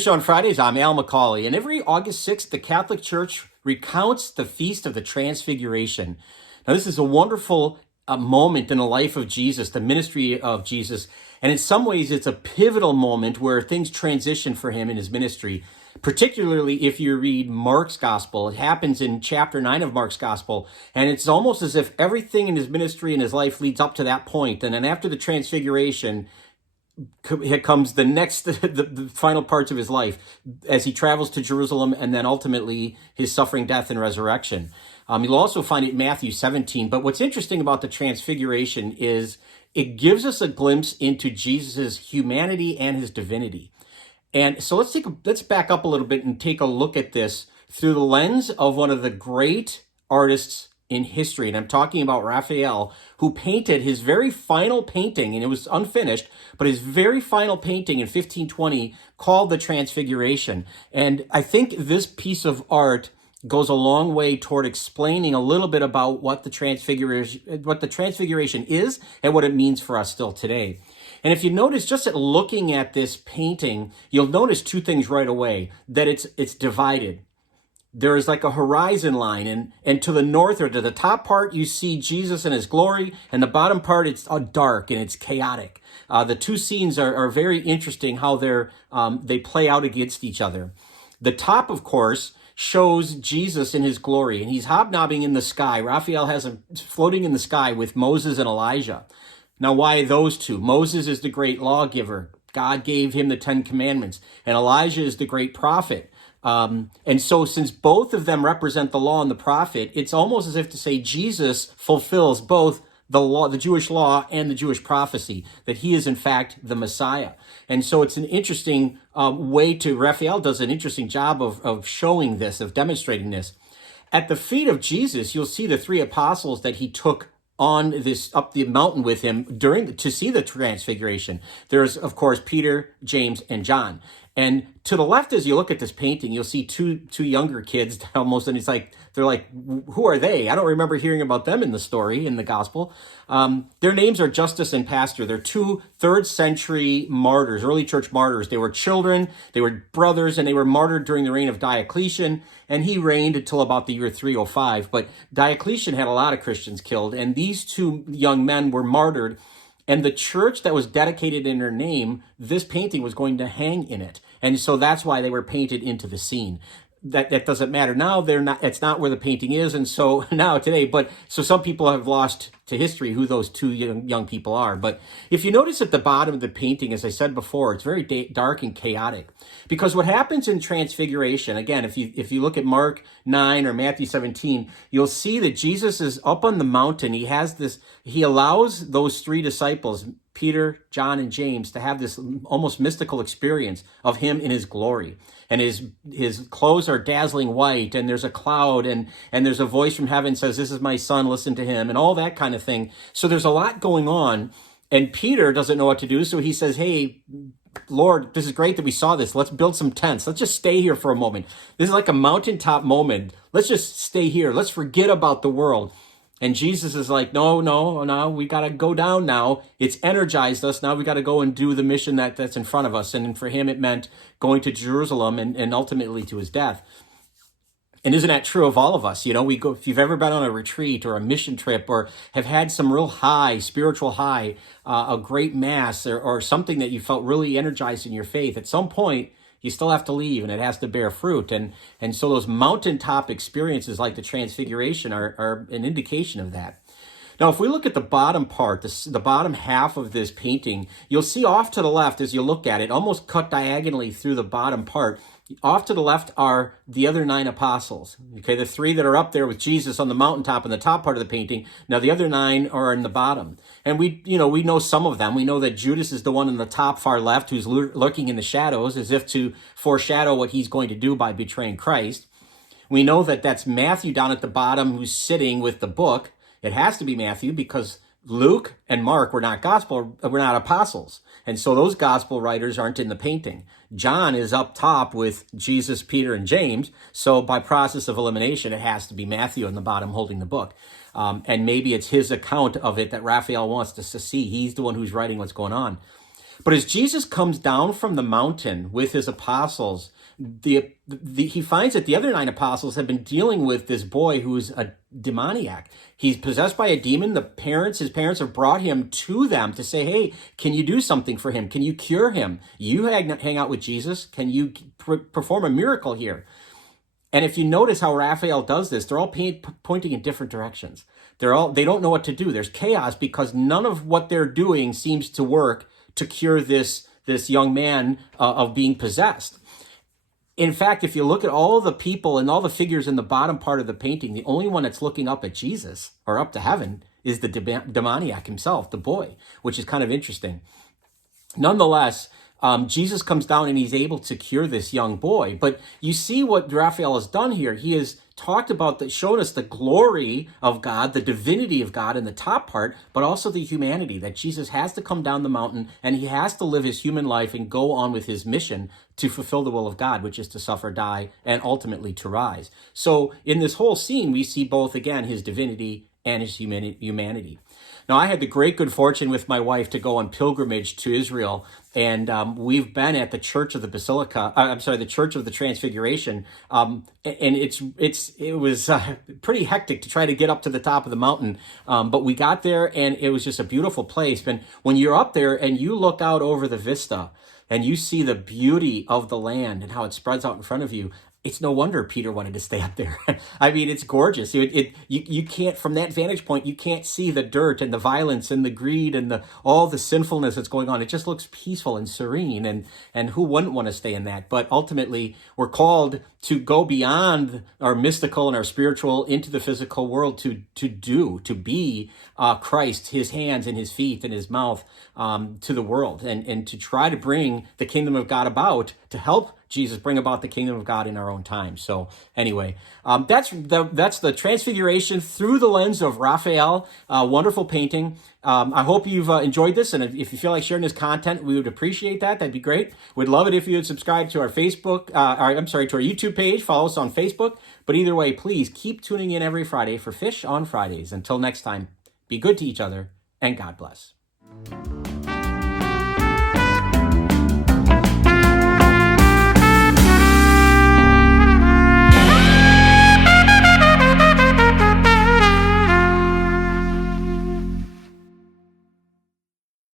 Fish on Fridays, I'm Al McCauley, and every August 6th, the Catholic Church recounts the Feast of the Transfiguration. Now, this is a wonderful moment in the life of Jesus, the ministry of Jesus, and in some ways, it's a pivotal moment where things transition for him in his ministry, particularly if you read Mark's Gospel. It happens in chapter 9 of Mark's Gospel, and it's almost as if everything in his ministry and his life leads up to that point, and then after the Transfiguration, here comes the final parts of his life as he travels to Jerusalem and then ultimately his suffering, death, and resurrection. You'll also find it in Matthew 17. But what's interesting about the Transfiguration is it gives us a glimpse into Jesus's humanity and his divinity. And so let's back up a little bit and take a look at this through the lens of one of the great artists in history. And I'm talking about Raphael, who painted his very final painting, and it was unfinished, but his very final painting in 1520 called the Transfiguration. And I think this piece of art goes a long way toward explaining a little bit about what the Transfiguration is and what it means for us still today. And if you notice, just at looking at this painting, you'll notice two things right away, that it's divided. There is like a horizon line, and to the north or to the top part, you see Jesus in his glory, and the bottom part, it's dark and it's chaotic. The two scenes are very interesting how they play out against each other. The top, of course, shows Jesus in his glory, and he's hobnobbing in the sky. Raphael has him floating in the sky with Moses and Elijah. Now, why those two? Moses is the great lawgiver. God gave him the 10 Commandments, and Elijah is the great prophet. And so since both of them represent the law and the prophet, it's almost as if to say Jesus fulfills both the law, the Jewish law, and the Jewish prophecy, that he is in fact the Messiah. And so it's an interesting Raphael does an interesting job of showing this, of demonstrating this. At the feet of Jesus, you'll see the three apostles that he took on this up the mountain with him to see the Transfiguration. There's, of course, Peter, James, and John. And to the left, as you look at this painting, you'll see two younger kids almost, and they're like, who are they? I don't remember hearing about them in the story, in the gospel. Their names are Justus and Pastor. They're two 3rd century martyrs, early church martyrs. They were children, they were brothers, and they were martyred during the reign of Diocletian, and he reigned until about the year 305. But Diocletian had a lot of Christians killed, and these two young men were martyred. And the church that was dedicated in their name, this painting was going to hang in it. And so that's why they were painted into the scene. That doesn't matter now. It's not where the painting is. And so now today, so some people have lost to history who those two young people are. But if you notice at the bottom of the painting, as I said before, it's very dark and chaotic, because what happens in Transfiguration, again, if you look at Mark 9 or Matthew 17, you'll see that Jesus is up on the mountain. He allows those three disciples, Peter, John, and James, to have this almost mystical experience of him in his glory. And his clothes are dazzling white, and there's a cloud, and there's a voice from heaven says, "This is my son, listen to him," and all that kind of thing. So there's a lot going on, and Peter doesn't know what to do, so he says, "Hey, Lord, this is great that we saw this. Let's build some tents. Let's just stay here for a moment. This is like a mountaintop moment. Let's just stay here. Let's forget about the world." And Jesus is like, no, we got to go down now. It's energized us. Now we got to go and do the mission that's in front of us. And for him, it meant going to Jerusalem and ultimately to his death. And isn't that true of all of us? If you've ever been on a retreat or a mission trip or have had some real spiritual high, a great mass or something that you felt really energized in your faith, at some point, you still have to leave, and it has to bear fruit. And so those mountaintop experiences like the Transfiguration are an indication of that. Now, if we look at the bottom part, the bottom half of this painting, you'll see off to the left as you look at it, almost cut diagonally through the bottom part, off to the left are the other 9 apostles. Okay, the 3 that are up there with Jesus on the mountaintop in the top part of the painting. Now the other 9 are in the bottom. And we know some of them. We know that Judas is the one in the top far left who's lurking in the shadows as if to foreshadow what he's going to do by betraying Christ. We know that that's Matthew down at the bottom who's sitting with the book. It has to be Matthew because Luke and Mark were not apostles. And so those gospel writers aren't in the painting. John is up top with Jesus, Peter, and James. So by process of elimination, it has to be Matthew on the bottom holding the book. And maybe it's his account of it that Raphael wants us to see. He's the one who's writing what's going on. But as Jesus comes down from the mountain with his apostles, he finds that the other 9 apostles have been dealing with this boy who's a demoniac. He's possessed by a demon. His parents have brought him to them to say, hey, can you do something for him? Can you cure him? You hang out with Jesus. Can you perform a miracle here? And if you notice how Raphael does this, they're all pointing in different directions. They don't know what to do. There's chaos because none of what they're doing seems to work to cure this young man of being possessed. In fact, if you look at all the people and all the figures in the bottom part of the painting, the only one that's looking up at Jesus or up to heaven is the demoniac himself, the boy, which is kind of interesting. Nonetheless, Jesus comes down and he's able to cure this young boy. But you see what Raphael has done here. He has talked about shown us the glory of God, the divinity of God in the top part, but also the humanity, that Jesus has to come down the mountain and he has to live his human life and go on with his mission to fulfill the will of God, which is to suffer, die, and ultimately to rise. So in this whole scene, we see both, again, his divinity and his humanity. Now, I had the great good fortune with my wife to go on pilgrimage to Israel, and we've been at the Church of the the Church of the Transfiguration, and it was pretty hectic to try to get up to the top of the mountain, but we got there, and it was just a beautiful place. And when you're up there and you look out over the vista, and you see the beauty of the land and how it spreads out in front of you, it's no wonder Peter wanted to stay up there. I mean, it's gorgeous. You can't, from that vantage point, you can't see the dirt and the violence and the greed and all the sinfulness that's going on. It just looks peaceful and serene, and who wouldn't want to stay in that? But ultimately, we're called to go beyond our mystical and our spiritual into the physical world to be Christ, his hands and his feet and his mouth to the world, and to try to bring the kingdom of God about, to help Jesus bring about the kingdom of God in our own time. So anyway, that's the Transfiguration through the lens of Raphael. Wonderful painting. I hope you've enjoyed this, and if you feel like sharing this content, we would appreciate that. That'd be great. We'd love it if you would subscribe to our to our YouTube page. Follow us on Facebook. But either way, please keep tuning in every Friday for Fish on Fridays. Until next time, be good to each other, and God bless.